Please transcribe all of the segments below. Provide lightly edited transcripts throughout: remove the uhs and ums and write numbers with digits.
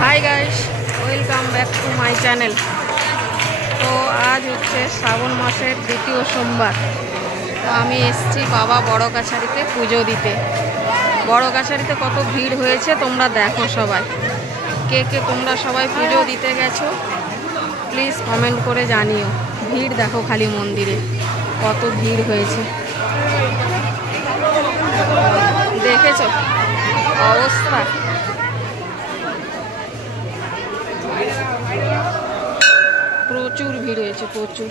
Hi guys, welcome back to my channel. তো আজ হচ্ছে শ্রাবণ মাসের দ্বিতীয় সোমবার। তো আমি এসেছি বাবা বড় কাছারিতে পুজো দিতে। বড় কাছারিতে কত ভিড় হয়েছে তোমরা দেখো সবাই। কে কে তোমরা সবাই পুজো দিতে গেছো প্লিজ কমেন্ট করে জানিও। ভিড় দেখো খালি মন্দিরে কত ভিড় হয়েছে, দেখেছো অবস্থা। প্রচুর ভিড় হয়েছে, প্রচুর।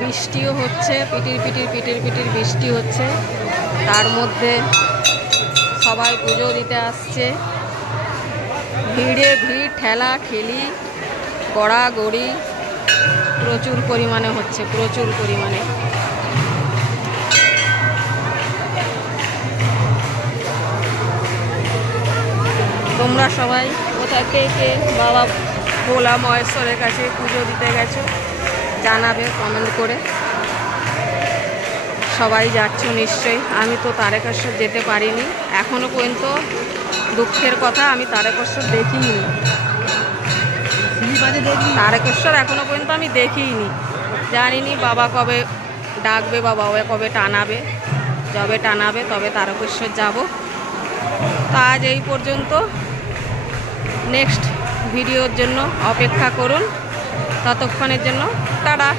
বৃষ্টিও হচ্ছে, পিটির পিটির বৃষ্টি হচ্ছে। তার মধ্যে সবাই পুজো দিতে আসছে। ভিড়ে ভিড়, ঠেলা ঠেলি, গড়াগড়ি প্রচুর পরিমাণে হচ্ছে, প্রচুর পরিমাণে। তোমরা সবাই কোথা কে বাবা ভোলা মহেশ্বরের কাছে পুজো দিতে গেছো জানাবে কমেন্ট করে। সবাই যাচ্ছ নিশ্চয়ই। আমি তো তারকেশ্বর যেতে পারিনি এখনো পর্যন্ত, দুঃখের কথা। আমি তারকেশ্বর দেখিনি, তারকেশ্বর এখনো পর্যন্ত আমি দেখিনি। জানিনি বাবা কবে ডাকবে বা বাবা কবে টানাবে। যবে টানাবে তবে তারকেশ্বর যাব। তা আজ এই পর্যন্ত। নেক্সট ভিডিওর জন্য অপেক্ষা করুন। ততক্ষণের জন্য টাটা।